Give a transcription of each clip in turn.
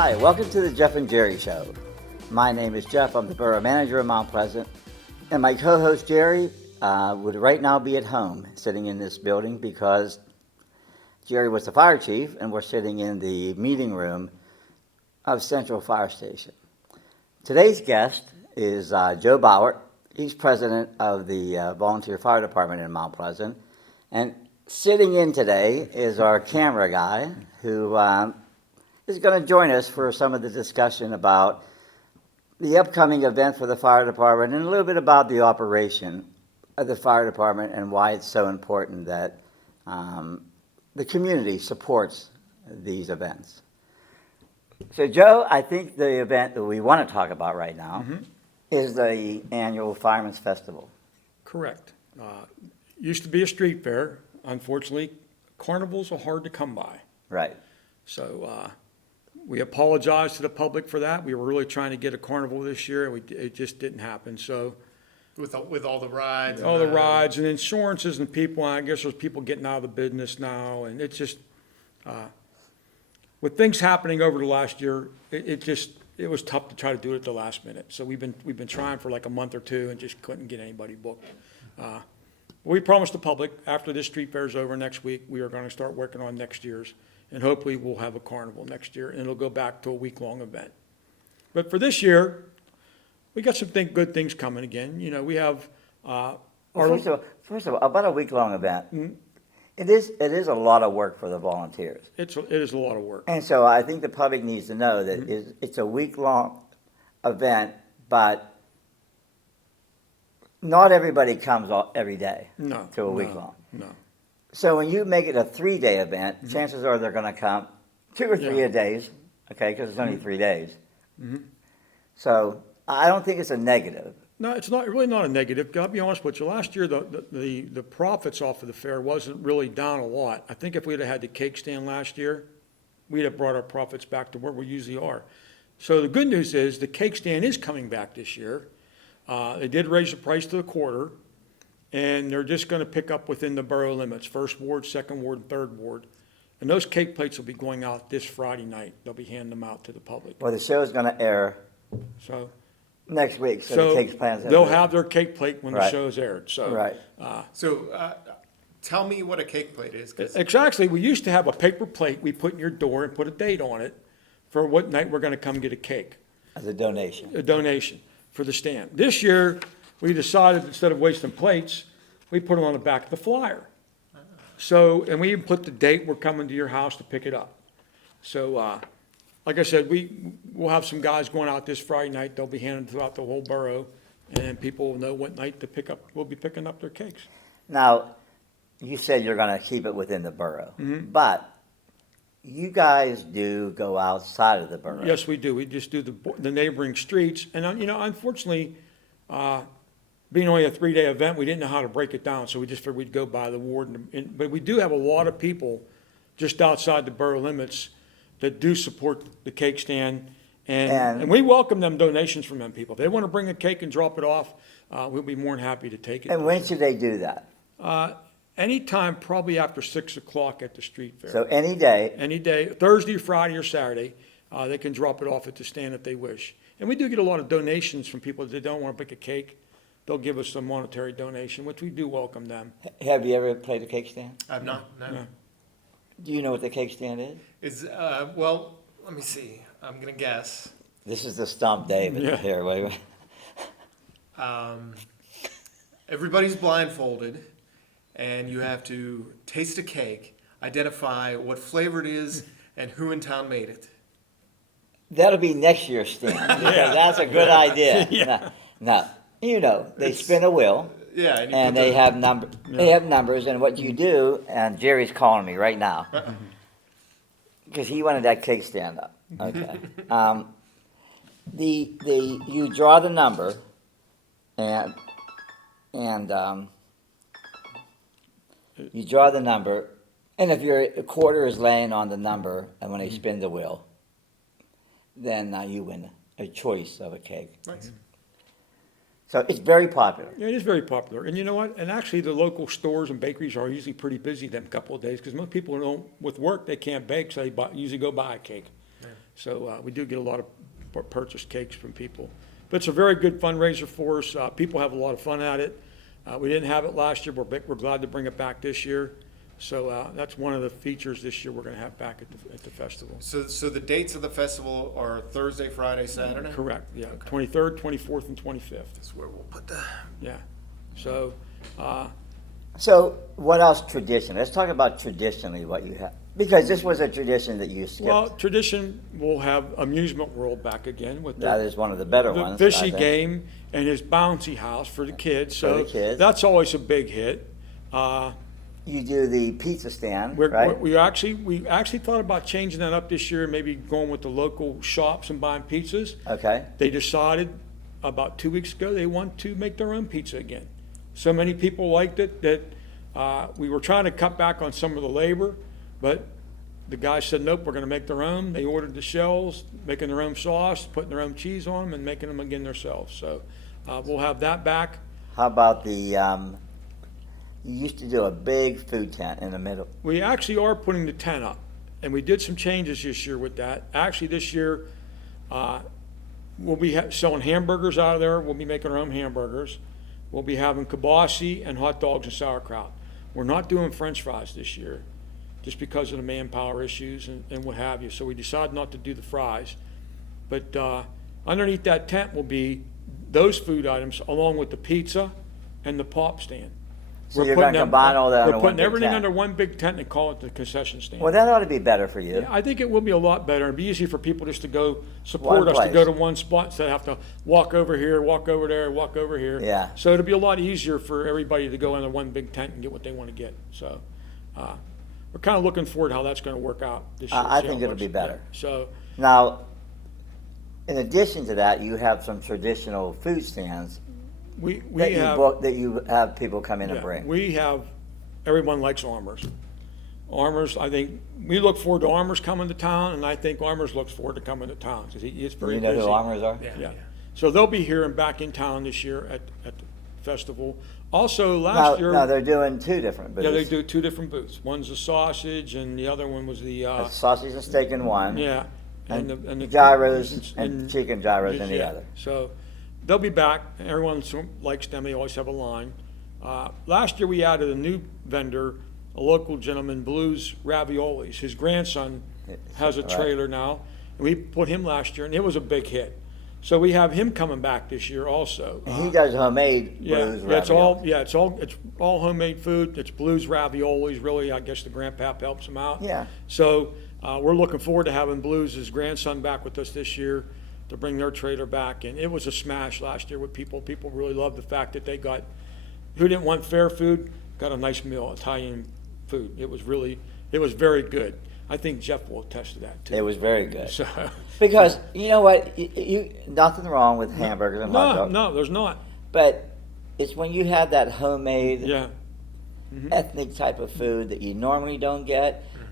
Hi, welcome to the Jeff and Jerry Show. My name is Jeff. I'm the Borough Manager of Mount Pleasant. And my co-host Jerry would right now be at home sitting in this building because Jerry was the fire chief and we're sitting in the meeting room of Central Fire Station. Today's guest is Joe Bauer. He's president of the Volunteer Fire Department in Mount Pleasant. And sitting in today is our camera guy who is going to join us for some of the discussion about the upcoming event for the fire department and a little bit about the operation of the fire department and why it's so important that the community supports these events. So, Joe, I think the event that we want to talk about right now is the annual Firemans Festival. Correct. Used to be a street fair. Unfortunately, carnivals are hard to come by. Right. So we apologize to the public for that. We were really trying to get a carnival this year, and it just didn't happen. So With all the rides. all the rides and insurances and people, I guess there's people getting out of the business now, and it's just with things happening over the last year, it was tough to try to do it at the last minute. So we've been trying for like a month or two and just couldn't get anybody booked. We promised the public after this street fair is over next week, we are going to start working on next year's, and hopefully we'll have a carnival next year, and it'll go back to a week-long event. But for this year, we got some good things coming again. You know, we have First of all, about a week-long event, it is a lot of work for the volunteers. it is a lot of work. And so I think the public needs to know that it's a week-long event, but not everybody comes every day to a week-long. No. So when you make it a 3-day event, chances are they're going to come 2 or 3 a days, okay, because it's only 3 days. So I don't think it's a negative. No, it's really not a negative. I'll be honest with you. Last year, the profits off of the fair wasn't really down a lot. I think if we'd have had the cake stand last year, we'd have brought our profits back to where we usually are. So the good news is the cake stand is coming back this year. They did raise the price to a quarter, and they're just going to pick up within the borough limits, first ward, second ward, and third ward. And those cake plates will be going out this Friday night. They'll be handing them out to the public. Well, the show is going to air So next week, so the cake's plans. they'll have their cake plate when the Right. show's aired. So Right. So tell me what a cake plate is. 'Cause Exactly. We used to have a paper plate we put in your door and put a date on it for what night we're going to come get a cake, As a donation. a donation for the stand. This year, we decided instead of wasting plates, we put them on the back of the flyer. So, and we even put the date we're coming to your house to pick it up. So, like I said, we'll have some guys going out this Friday night. They'll be handed throughout the whole borough, and people will know what night to pick up. We'll be picking up their cakes. Now, you said you're going to keep it within the borough, but you guys do go outside of the borough. Yes, we do. We just do the neighboring streets. And, you know, unfortunately, being only a 3-day event, we didn't know how to break it down, so we just figured we'd go by the ward. But we do have a lot of people just outside the borough limits that do support the cake stand. And we welcome them donations from them people. If they want to bring a cake and drop it off, we'll be more than happy to take it. And when should they do that? Anytime, probably after 6 o'clock at the street fair. So any day, Any day, Thursday, Friday, or Saturday, they can drop it off at the stand if they wish. And we do get a lot of donations from people that don't want to bake a cake. They'll give us some monetary donation, which we do welcome them. have you ever played a cake stand? I've not. No. No. Do you know what the cake stand is? Is well, let me see. I'm gonna guess. This is the stump David Yeah. here. Wait. Everybody's blindfolded, and you have to taste a cake, identify what flavor it is, and who in town made it. That'll be next year's stand. Because that's a good idea. Now, you know, they spin a wheel. Yeah, and you And put they the- have They have numbers, and what you do, and Jerry's calling me right now, because he wanted that cake stand up. Okay. You draw the number, and you draw the number, and if your quarter is laying on the number, and when they spin the wheel, then you win a choice of a cake. Nice. So it's very popular. Yeah, it is very popular. And you know what? And actually, the local stores and bakeries are usually pretty busy them couple of days because most people don't, with work, they can't bake, so they usually go buy a cake. So we do get a lot of purchased cakes from people. But it's a very good fundraiser for us. People have a lot of fun at it. We didn't have it last year. We're glad to bring it back this year. So that's one of the features this year we're going to have back at the festival. So the dates of the festival are Thursday, Friday, Saturday? Correct, yeah. Okay. 23rd, 24th, and 25th. That's where we'll put the. Yeah. So, So what else tradition? Let's talk about traditionally what you have, because this was a tradition that you skipped. well, tradition, we'll have Amusement World back again with That is one of the better the ones. fishy I think. game and his bouncy house for the kids. So the kids. that's always a big hit. You do the pizza stand, We're, right? we actually thought about changing that up this year, maybe going with the local shops and buying pizzas. Okay. They decided about 2 weeks ago they want to make their own pizza again. So many people liked it that we were trying to cut back on some of the labor, but the guys said, nope, we're going to make their own. They ordered the shells, making their own sauce, putting their own cheese on them, and making them again themselves. So we'll have that back. How about the, you used to do a big food tent in the middle. We actually are putting the tent up, and we did some changes this year with that. Actually, this year, we'll be selling hamburgers out of there. We'll be making our own hamburgers. We'll be having kibasi and hot dogs and sauerkraut. We're not doing french fries this year, just because of the manpower issues and what have you. So we decided not to do the fries. But underneath that tent will be those food items, along with the pizza and the pop stand. So you're going to combine all that under We're one putting big everything tent. under one big tent and call it the concession stand. Well, that ought to be better for you. Yeah, I think it will be a lot better. It'd be easy for people just to go support One us, to place. go to one spot instead of have to walk over here, walk over there, walk over here. Yeah. So it'll be a lot easier for everybody to go under one big tent and get what they want to get. So we're kind of looking forward to how that's going to work out this year. I see how think it it'll works. be better. Yeah. So Now, in addition to that, you have some traditional food stands we that you have book, that you have people come in and yeah, bring. we have everyone likes Armors. Armors, I think we look forward to Armors coming to town, and I think Armors looks forward to coming to town because it's very You know busy. who Armors are? Yeah. So they'll be here and back in town this year at the festival. Also, Now, last year, now they're doing two different booths. yeah, they do two different booths. One's the sausage, and the other one was the Sausage and steak in one. yeah, And the gyros and chicken gyros in the yeah. other. So they'll be back. Everyone likes them. They always have a line. Last year we added a new vendor, a local gentleman, Blues Raviolis. His grandson has a Right. trailer now. And we put him last year, and it was a big hit. So we have him coming back this year also. And he does homemade blues It's ravioli. all homemade food. It's Blues Raviolis. Really, I guess the grandpap helps him out. Yeah. So we're looking forward to having Blues' grandson back with us this year to bring their trailer back. And it was a smash last year with people. People really loved the fact that they got, who didn't want fair food, got a nice meal, Italian food. It was very good. I think Jeff will attest to that too. It was very good. So, Because, you know what, you nothing wrong with hamburgers and hot dogs. no, there's not. But it's when you have that homemade Yeah. ethnic type of food that you normally don't get. Mm-hmm.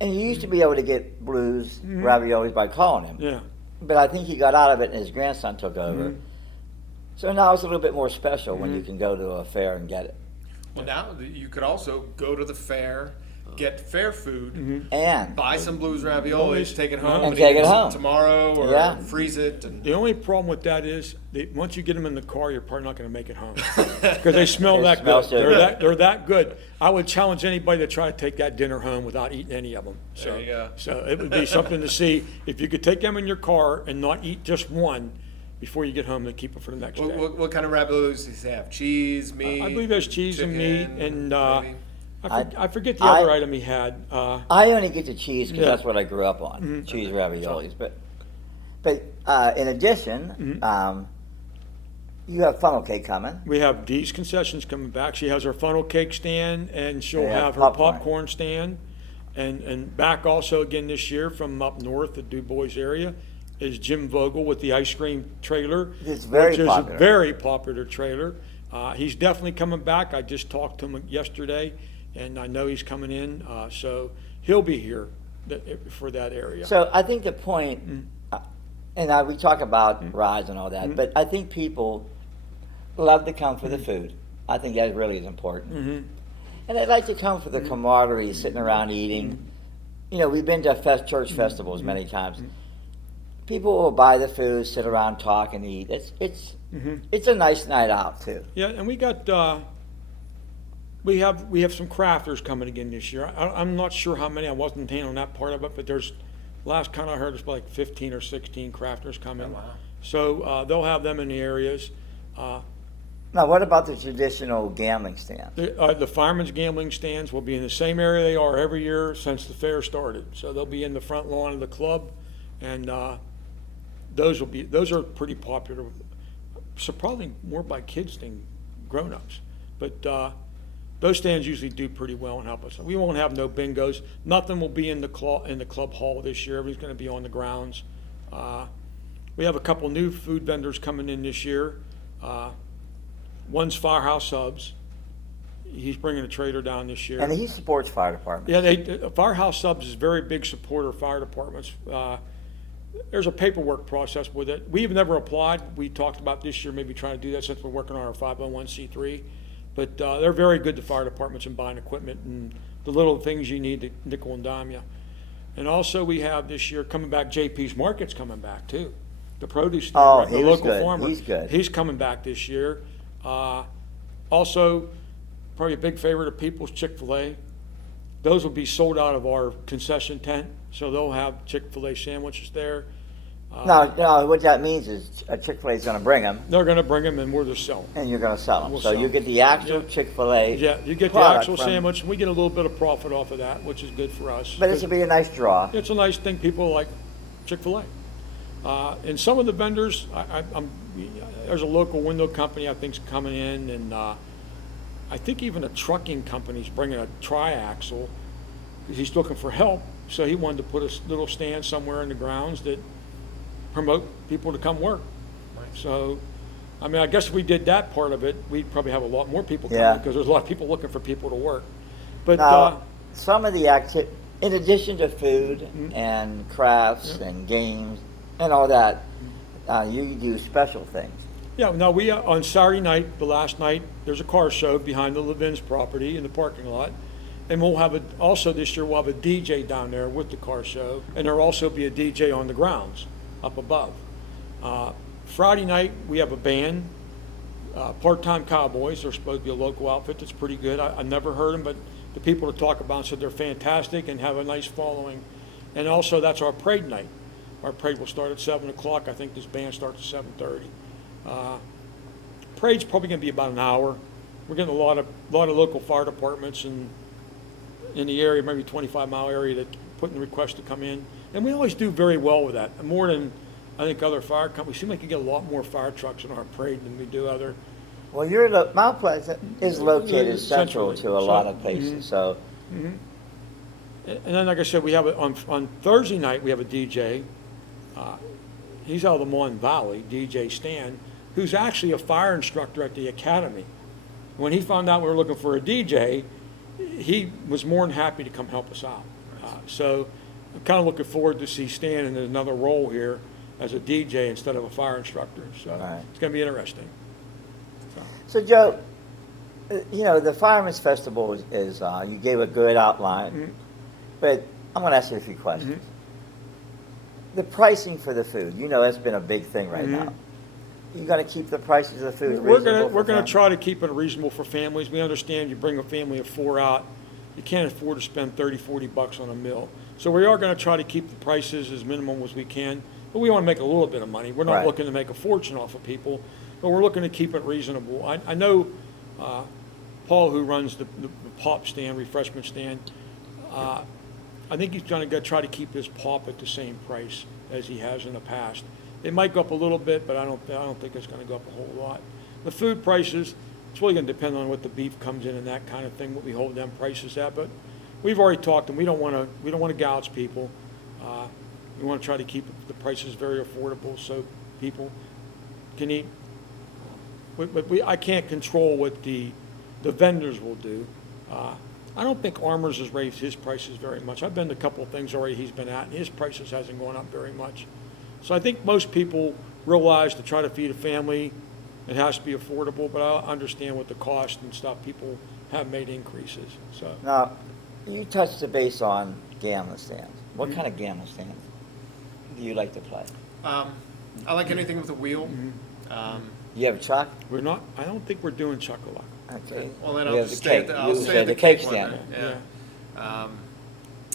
And you used to be able to get Blues raviolis by calling him. Yeah. But I think he got out of it and his grandson took over. Mm-hmm. So now it's a little bit more special when you can go to a fair and get it. Well, now you could also go to the fair, get fair food, And buy some Blues raviolis, take it home, And take eat it home. tomorrow, or Yeah. freeze it. And The only problem with that is that once you get them in the car, you're probably not going to make it home because they smell They that smell good. so They're good. they're that good. I would challenge anybody to try to take that dinner home without eating any of them. So, There you go. So it would be something to see if you could take them in your car and not eat just one before you get home and keep it for the next day. what kind of raviolis does he have? Cheese, meat? I believe there's cheese and meat, chicken, and maybe? I forget the I- other item he had. I only get the cheese because Yeah. that's what I grew up on, cheese raviolis. But in addition, you have funnel cake coming. We have Dee's concessions coming back. She has her funnel cake stand, and she'll They have have her popcorn. popcorn stand. And back also again this year from up north, the Du Bois area, is Jim Vogel with the ice cream trailer. It's very which popular. is a very popular trailer. He's definitely coming back. I just talked to him yesterday, and I know he's coming in. So he'll be here for that area. So I think the point, and we talk about rides and all that, but I think people love to come for the food. I think that really is important. And they like to come for the camaraderie, sitting around eating. You know, we've been to church festivals many times. people will buy the food, sit around, talk, and eat. It's a nice night out too. Yeah, and we got, we have some crafters coming again this year. I'm not sure how many, I wasn't handling that part of it, but last count I heard, there's like 15 or 16 crafters coming. Oh, wow. So, they'll have them in the areas. Now, what about the traditional gambling stand? The Fireman's gambling stands will be in the same area they are every year since the fair started. So they'll be in the front lawn of the club, and those are pretty popular. So probably more by kids than grown-ups. But those stands usually do pretty well and help us. We won't have no bingos. Nothing will be in the club hall this year. Everything's going to be on the grounds. We have a couple new food vendors coming in this year. One's Firehouse Subs. He's bringing a trailer down this year. And he supports fire departments. Yeah, Firehouse Subs is a very big supporter of fire departments. There's a paperwork process with it. We've never applied. We talked about this year maybe trying to do that since we're working on our 501c3. But they're very good to fire departments in buying equipment and the little things you need to nickel and dime you. And also we have this year coming back, JP's Market's coming back too. The produce stand, Oh, right, the he was local good. farmer. He's good. He's coming back this year. Also, probably a big favorite of people's Chick-fil-A. Those will be sold out of our concession tent, so they'll have Chick-fil-A sandwiches there. No, what that means is Chick-fil-A is going to bring them, They're gonna bring them and we're just selling. and you're going to sell them. We'll So sell you 'em. get the actual Yeah. Chick-fil-A. Yeah, you get the product actual from- sandwich, and we get a little bit of profit off of that, which is good for us. But it should be a nice draw. It's a nice thing, people like Chick-fil-A. And some of the vendors, there's a local window company I think's coming in, and I think even a trucking company's bringing a triaxle, because he's looking for help, so he wanted to put a little stand somewhere in the grounds that promote people to come work. Nice. So, I mean, I guess if we did that part of it, we'd probably have a lot more people Yeah. coming, because there's a lot of people looking for people to work. But, Now, some of the in addition to food Mm-hmm. and crafts and games and all that, you do special things. yeah, now on Saturday night, the last night, there's a car show behind the Levin's property in the parking lot. And also this year, we'll have a DJ down there with the car show, and there'll also be a DJ on the grounds up above. Friday night, we have a band, Part-Time Cowboys. They're supposed to be a local outfit that's pretty good. I never heard them, but the people to talk about said they're fantastic and have a nice following. And also, that's our parade night. Our parade will start at 7 o'clock. I think this band starts at 7:30. Parade's probably going to be about an hour. We're getting a lot of local fire departments in the area, maybe 25-mile area, that put in requests to come in. And we always do very well with that, more than I think other fire companies. Seem like you get a lot more fire trucks in our parade than we do other. Well, Mount Pleasant is located central Centrally. to a lot of places, so And then, like I said, we have on Thursday night, we have a DJ. He's out of the Mon Valley, DJ Stan, who's actually a fire instructor at the academy. When he found out we were looking for a DJ, he was more than happy to come help us out. So I'm kind of looking forward to see Stan in another role here as a DJ instead of a fire instructor. So Right. it's going to be interesting. So, Joe, the Firemans Festival is you gave a good outline, but I'm going to ask you a few questions. The pricing for the food, that's been a big thing right now. You going to keep the prices of the food We're reasonable? going to families? try to keep it reasonable for families. We understand you bring a family of 4 out, you can't afford to spend $30-40 on a meal. So we are going to try to keep the prices as minimum as we can, but we want to make a little bit of money. We're not Right. looking to make a fortune off of people, but we're looking to keep it reasonable. I know Paul, who runs the pop stand, refreshment stand, I think he's going to try to keep his pop at the same price as he has in the past. It might go up a little bit, but I don't think it's going to go up a whole lot. The food prices, it's really going to depend on what the beef comes in and that kind of thing, what we hold them prices at. But we've already talked, and we don't want to gouge people. We want to try to keep the prices very affordable so people can eat. But I can't control what the vendors will do. I don't think Armors has raised his prices very much. I've been to a couple of things already he's been at, and his prices hasn't gone up very much. So I think most people realize to try to feed a family, it has to be affordable, but I understand what the cost and stuff, people have made increases, so. Now, you touched the base on gambling stands. What kind of gambling stands do you like to play? I like anything with a wheel. You have a truck? We're not, I don't think we're doing chocolate. Okay. Well, then We I'll have just the stay at cake. the, You I'll can stay say at the cake cake one stand. then, yeah.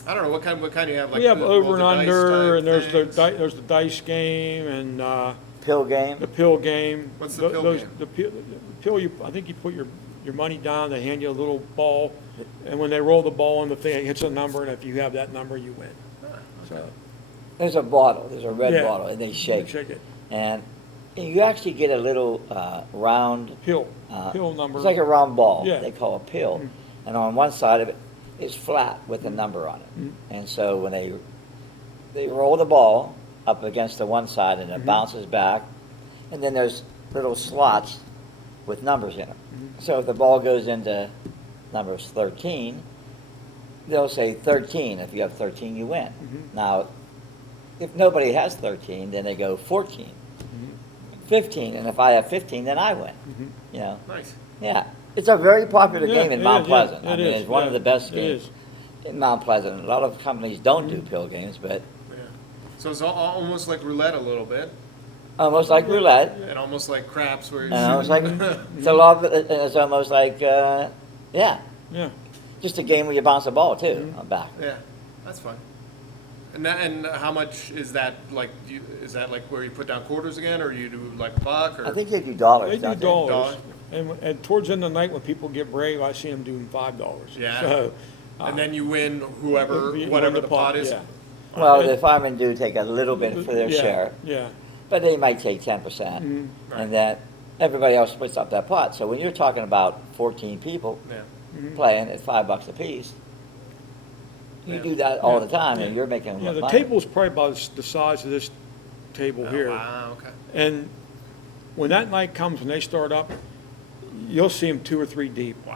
I don't know, what kind do you have? Like We have the over roll and the dice under, type and there's the, things? there's the dice game, and, Pill game? the pill game. What's the pill Those- game? The pill, I think you put your money down, they hand you a little ball, and when they roll the ball on the thing, it hits a number, and if you have that number, you win. So, There's a bottle, there's a red Yeah. bottle, and they shake. shake it. And you actually get a little round, Pill number. it's like a round ball, Yeah. they call a pill. Mm. And on one side of it, it's flat with a number on it. Mm. And so when they roll the ball up against the one side and it Mhm. bounces back, and then there's little slots with numbers in them. Mhm. So if the ball goes into numbers 13, they'll say 13. If you have 13, you win. Mhm. Now, if nobody has 13, then they go 14, Mhm. 15, and if I have 15, then I win. Mhm. You know, Nice. yeah. It's a very popular Yeah, game in it Mount is, yeah, Pleasant. it I mean, is, it's one of yeah, the best it games is. in Mount Pleasant. A lot of companies don't do Mhm. pill games, but Yeah. So it's almost like roulette a little bit, almost like roulette. and almost like craps where you. And almost like it's a lot. It's almost like yeah, Yeah. just a game where you bounce a ball too Mhm. on back. Yeah, that's fun. And how much is that, like, is that like where you put down quarters again, or you do like a buck, or? I think they do dollars. They do don't dollars. Dollar? And towards the end of the night, when people get brave, I see them doing $5. Yeah. So, And then you win whoever, you whatever win the pot is? yeah. Well, And- the firemen do take a little bit for their Yeah, share, Yeah. but they might take 10%, Mhm. Right. and then everybody else splits up that pot. So when you're talking about 14 people Yeah, Mhm. playing at $5 apiece, you Yeah. do that all Yeah, the time, and yeah. you're making Yeah, the money. table's probably about the size of this table Oh, here. wow, okay. And when that night comes, when they start up, you'll see them 2 or 3 deep. Wow,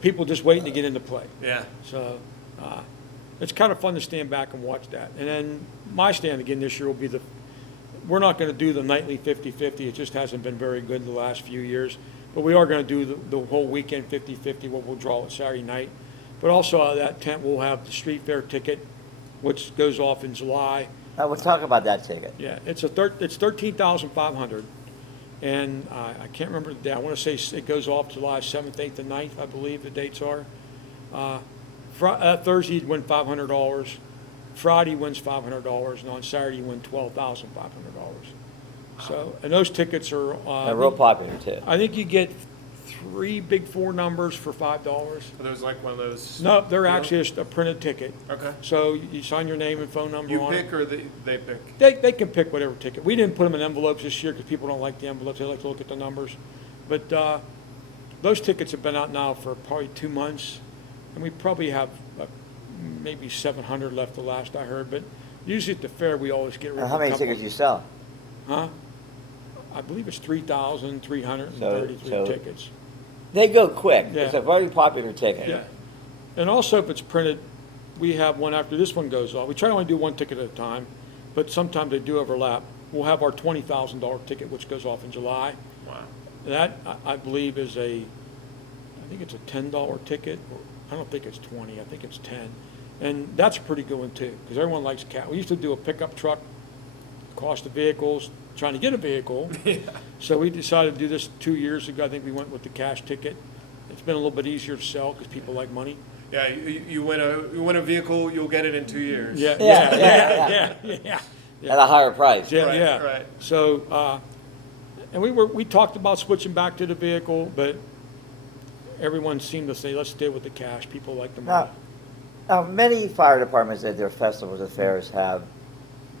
People just waiting to get into play. yeah, So, it's kind of fun to stand back and watch that. And then my stand again this year will be we're not gonna do the nightly 50-50, it just hasn't been very good the last few years. But we are gonna do the whole weekend 50-50, what we'll draw it Saturday night. But also out of that tent, we'll have the street fair ticket, which goes off in July. Now, we'll talk about that ticket. Yeah, it's 13,500. And I can't remember the day, I wanna say it goes off July 7th, 8th, and 9th, I believe the dates are. Thursday, you'd win $500. Friday wins $500, and on Saturday, you win $12,500. So, and those tickets are, They're real popular too. I think you get 3 big 4 numbers for $5. are those like one of those? No, they're you know? actually just a printed ticket. Okay, So you sign your name and phone number you on it. pick or they pick? They can pick whatever ticket. We didn't put them in envelopes this year because people don't like the envelopes, they like to look at the numbers. But those tickets have been out now for probably 2 months, and we probably have maybe 700 left the last I heard, but usually at the fair, we always get rid Now, of how a many couple. tickets you sell? Huh? I believe it's 3,333 So- tickets. They go quick. Yeah. It's a very popular ticket. Yeah. And also, if it's printed, we have one after this one goes off. We try to only do one ticket at a time, but sometimes they do overlap. We'll have our $20,000 ticket, which goes off in July. Wow, That, I believe, is I think it's a $10 ticket. Or I don't think it's 20, I think it's 10. And that's a pretty good one too, because everyone likes cash. We used to do a pickup truck, cost of vehicles, trying to get a vehicle. So we decided to do this 2 years ago. I think we went with the cash ticket. It's been a little bit easier to sell because people like money. yeah, you win a vehicle, you'll get it in 2 years. Yeah, Yeah, yeah, yeah, yeah. At a higher price. Yeah, Right, yeah. right. So, and we talked about switching back to the vehicle, but everyone seemed to say, let's stay with the cash. People like the money. Many fire departments at their festivals and fairs have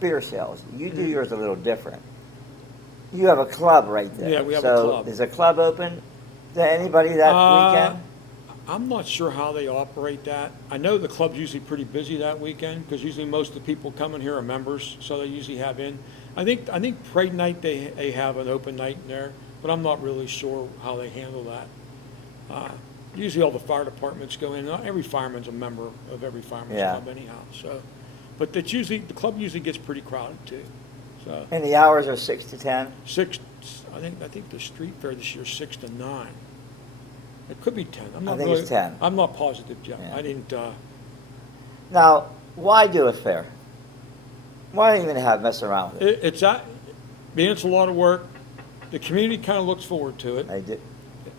beer sales. You do Mhm. yours a little different. You have a club right there. Yeah, we have a So club. is the club open to anybody that weekend? I'm not sure how they operate that. I know the club's usually pretty busy that weekend, because usually most of the people coming here are members, so they usually have in. I think parade night, they have an open night in there, but I'm not really sure how they handle that. Usually all the fire departments go in, not every fireman's a member of every fireman's Yeah. club anyhow, so. But the club usually gets pretty crowded too, so. And the hours are 6 to 10? I think the street fair this year is 6 to 9. It could be 10. I'm I not think really. it's 10. I'm not positive, Jeff. Yeah. I didn't, Now, why do a fair? Why even have mess around with it? It's a lot of work. The community kind of looks forward to it. They do.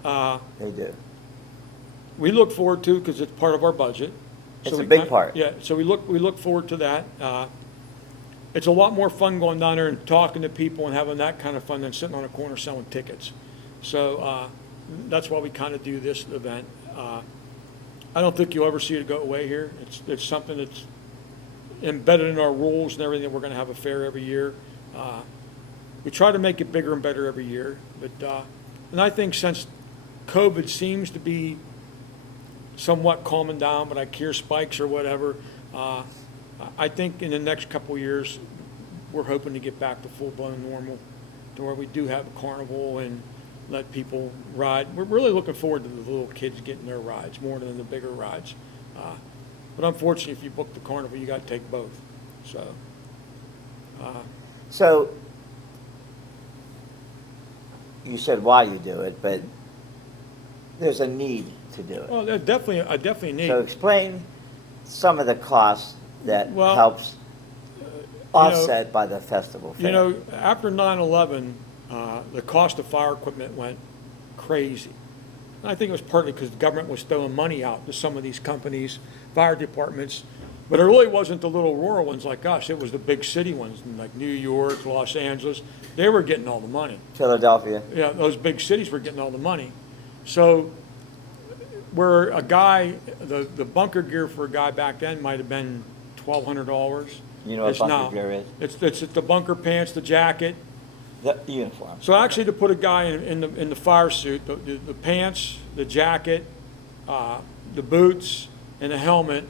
Uh, They do. We look forward to because it's part of our budget. It's So a we big kind- part. Yeah, so we look forward to that. It's a lot more fun going down there and talking to people and having that kind of fun than sitting on a corner selling tickets. So that's why we kind of do this event. I don't think you'll ever see it go away here. It's something that's embedded in our rules and everything. We're going to have a fair every year. We try to make it bigger and better every year. But and I think since COVID seems to be somewhat calming down, but I hear spikes or whatever, I think in the next couple of years, we're hoping to get back to full-blown normal, to where we do have a carnival and let people ride. We're really looking forward to the little kids getting their rides more than the bigger rides. But unfortunately, if you book the carnival, you got to take both. So, So, you said why you do it, but there's a need to do it. well, there's definitely a need. So explain some of the costs that Well, helps offset by the festival fair. You know, after 9/11, the cost of fire equipment went crazy. And I think it was partly because the government was throwing money out to some of these companies, fire departments, but it really wasn't the little rural ones like us. It was the big city ones, like New York, Los Angeles. They were getting all the money. Philadelphia. Yeah, those big cities were getting all the money. So where a guy, the bunker gear for a guy back then might have been $1,200. You know what It's bunker now- gear is? It's the bunker pants, the jacket. The uniform. So actually, to put a guy in the fire suit, the pants, the jacket, the boots, and the helmet,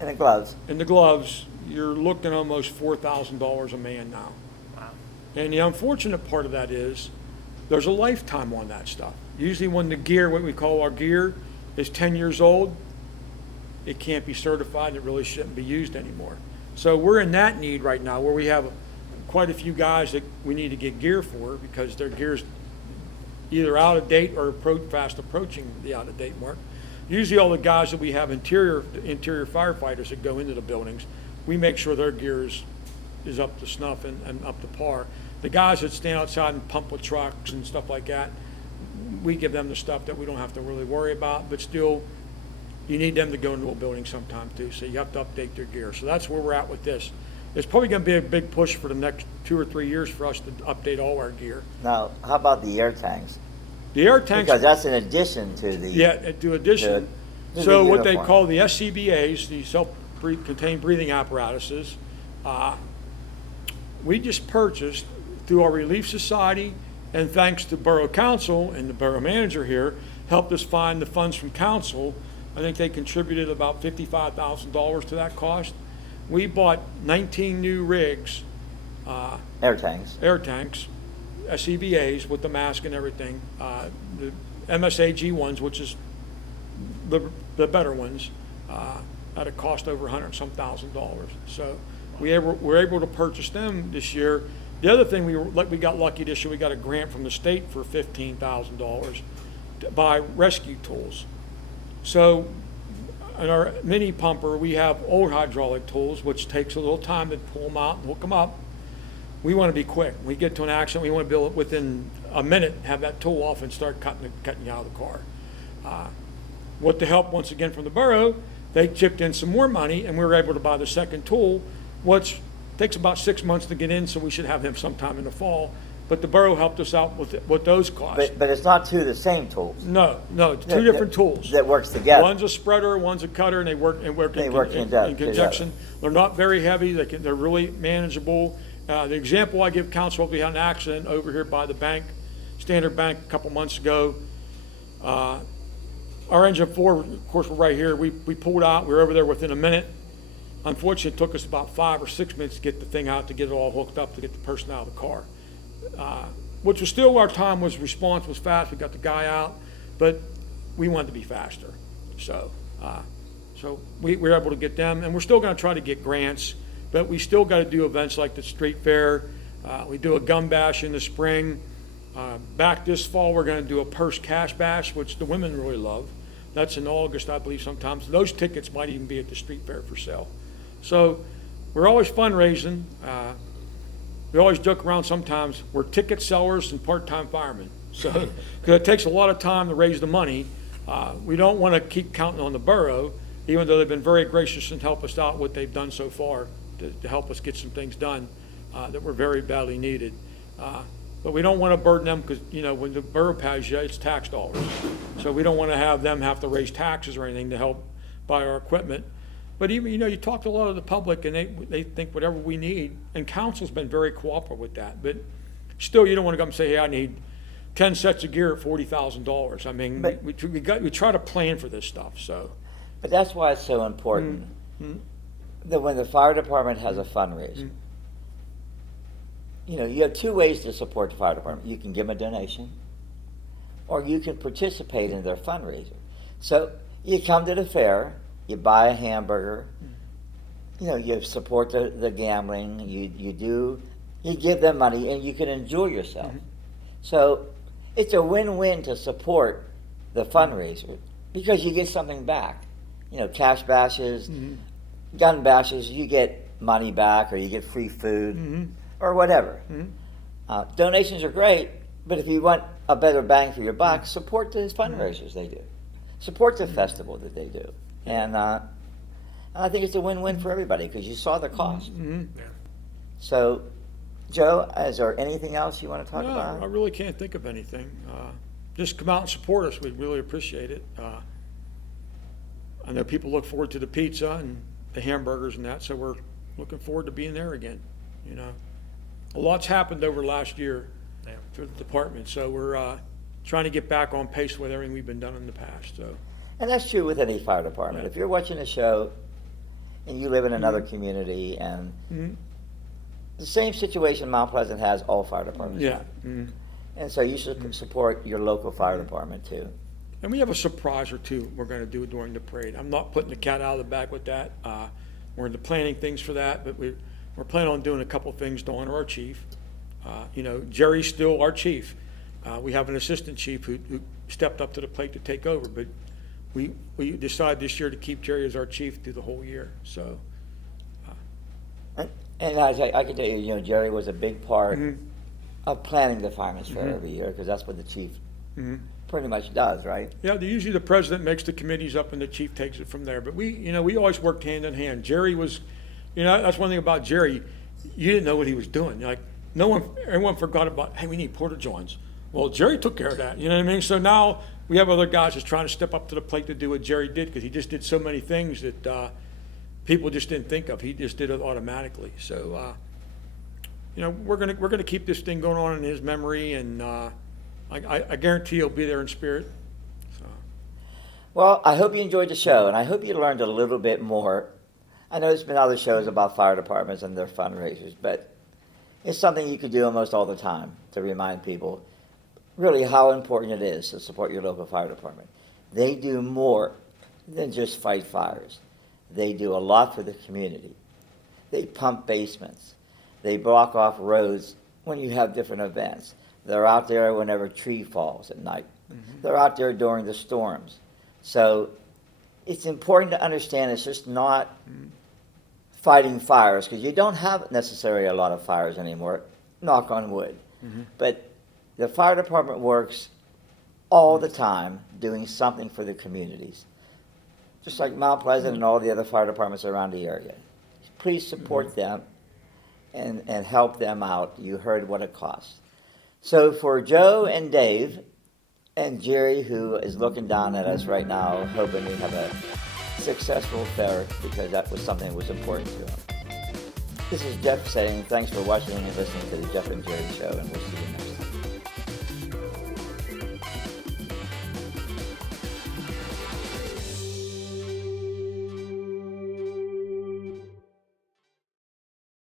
And the gloves. and the gloves, you're looking almost $4,000 a man now. Wow. And the unfortunate part of that is, there's a lifetime on that stuff. Usually when the gear, what we call our gear, is 10 years old, it can't be certified, it really shouldn't be used anymore. So we're in that need right now, where we have quite a few guys that we need to get gear for, because their gear's either out of date or fast approaching the out of date mark. Usually all the guys that we have interior firefighters that go into the buildings, we make sure their gear is up to snuff and up to par. The guys that stand outside and pump with trucks and stuff like that, we give them the stuff that we don't have to really worry about, but still, you need them to go into a building sometime too, so you have to update their gear. So that's where we're at with this. It's probably gonna be a big push for the next 2 or 3 years for us to update all our gear. Now, how about the air tanks? The air tanks. Because that's in addition to the. Yeah, to addition. the So what they uniform. call the SCBAs, the self-contained breathing apparatuses, we just purchased through our Relief Society, and thanks to Borough Council and the Borough Manager here, helped us find the funds from council. I think they contributed about $55,000 to that cost. We bought 19 new rigs, Air tanks. air tanks, SCBAs with the mask and everything, the MSAG ones, which is the better ones, at a cost over $100-some thousand. So we're able to purchase them this year. The other thing we got lucky this year, we got a grant from the state for $15,000 to buy rescue tools. So in our mini pumper, we have old hydraulic tools, which takes a little time to pull them out and hook them up. We want to be quick. When we get to an accident, we want to be able to, within a minute, have that tool off and start cutting you out of the car. With the help, once again, from the borough, they chipped in some more money, and we were able to buy the second tool, which takes about 6 months to get in, so we should have them sometime in the fall. But the borough helped us out with those costs. But it's not two of the same tools. No, it's two That- different that- tools. That works together. One's a spreader, one's a cutter, and they work They work in together. conjunction. They're not very heavy, they're really manageable. The example I give council, we had an accident over here by the bank, Standard Bank, a couple months ago. Our engine 4, of course, we're right here, we pulled out, we were over there within a minute. Unfortunately, it took us about 5 or 6 minutes to get the thing out, to get it all hooked up, to get the person out of the car. Which was still, our time response was fast, we got the guy out, but we wanted to be faster. So we were able to get them, and we're still gonna try to get grants, but we still gotta do events like the street fair. We do a gum bash in the spring. Back this fall, we're gonna do a purse cash bash, which the women really love. That's in August, I believe, sometimes. Those tickets might even be at the street fair for sale. So we're always fundraising. We always joke around sometimes, we're ticket sellers and part-time firemen. So, because it takes a lot of time to raise the money. We don't want to keep counting on the borough, even though they've been very gracious and help us out what they've done so far to help us get some things done that were very badly needed. But we don't want to burden them because, when the borough pays you, it's tax dollars. So we don't want to have them have to raise taxes or anything to help buy our equipment. But even, you talk to a lot of the public and they think whatever we need, and council's been very cooperative with that. But still, you don't want to come and say, hey, I need 10 sets of gear at $40,000. I mean, But- we try to plan for this stuff, so. But that's why it's so important that when the fire department has a fundraiser, you have two ways to support the fire department. You can give them a donation, or you can participate in their fundraiser. So you come to the fair, you buy a hamburger, you support the gambling, you give them money, and you can enjoy yourself. So it's a win-win to support the fundraiser because you get something back. Cash bashes, gun bashes, you get money back or you get free food or whatever. Donations are great, but if you want a better bang for your buck, support the fundraisers they do. Support the festival that they do. And I think it's a win-win for everybody because you saw the cost. Yeah. So, Joe, is there anything else you want to talk No, about? I really can't think of anything. Just come out and support us. We'd really appreciate it. I know people look forward to the pizza and the hamburgers and that, so we're looking forward to being there again. A lot's happened over last year Yeah. for the department, so we're trying to get back on pace with everything we've been done in the past. So, And that's true with any fire department. Yeah. If you're watching a show and you live in another community and the same situation Mount Pleasant has, all fire departments yeah. have. And so you should support your local fire department too. And we have a surprise or two we're going to do during the parade. I'm not putting the cat out of the bag with that. We're into planning things for that, but we're planning on doing a couple things to honor our chief. Jerry's still our chief. We have an assistant chief who stepped up to the plate to take over, but we decided this year to keep Jerry as our chief through the whole year. So, And I can tell you, Jerry was a big part of planning the Firemans Fair every year because that's what the chief pretty much does, right? yeah, usually the president makes the committees up and the chief takes it from there. But we always worked hand in hand. Jerry was, that's one thing about Jerry. You didn't know what he was doing. Like everyone forgot about, hey, we need porta johns. Well, Jerry took care of that. You know what I mean? So now we have other guys just trying to step up to the plate to do what Jerry did because he just did so many things that people just didn't think of. He just did it automatically. So, we're gonna keep this thing going on in his memory, and I guarantee he'll be there in spirit. So. Well, I hope you enjoyed the show, and I hope you learned a little bit more. I know there's been other shows about fire departments and their fundraisers, but it's something you could do almost all the time to remind people really how important it is to support your local fire department. They do more than just fight fires. They do a lot for the community. They pump basements. They block off roads when you have different events. They're out there whenever a tree falls at night. They're out there during the storms. So it's important to understand it's just not fighting fires, because you don't have necessarily a lot of fires anymore, knock on wood. But the fire department works all the time doing something for the communities, just like Mount Pleasant and all the other fire departments around the area. Please support them and help them out. You heard what it costs. So for Joe and Dave and Jerry, who is looking down at us right now, hoping we have a successful fair because that was something that was important to him. This is Jeff saying thanks for watching and listening to the Jeff and Jerry Show, and we'll see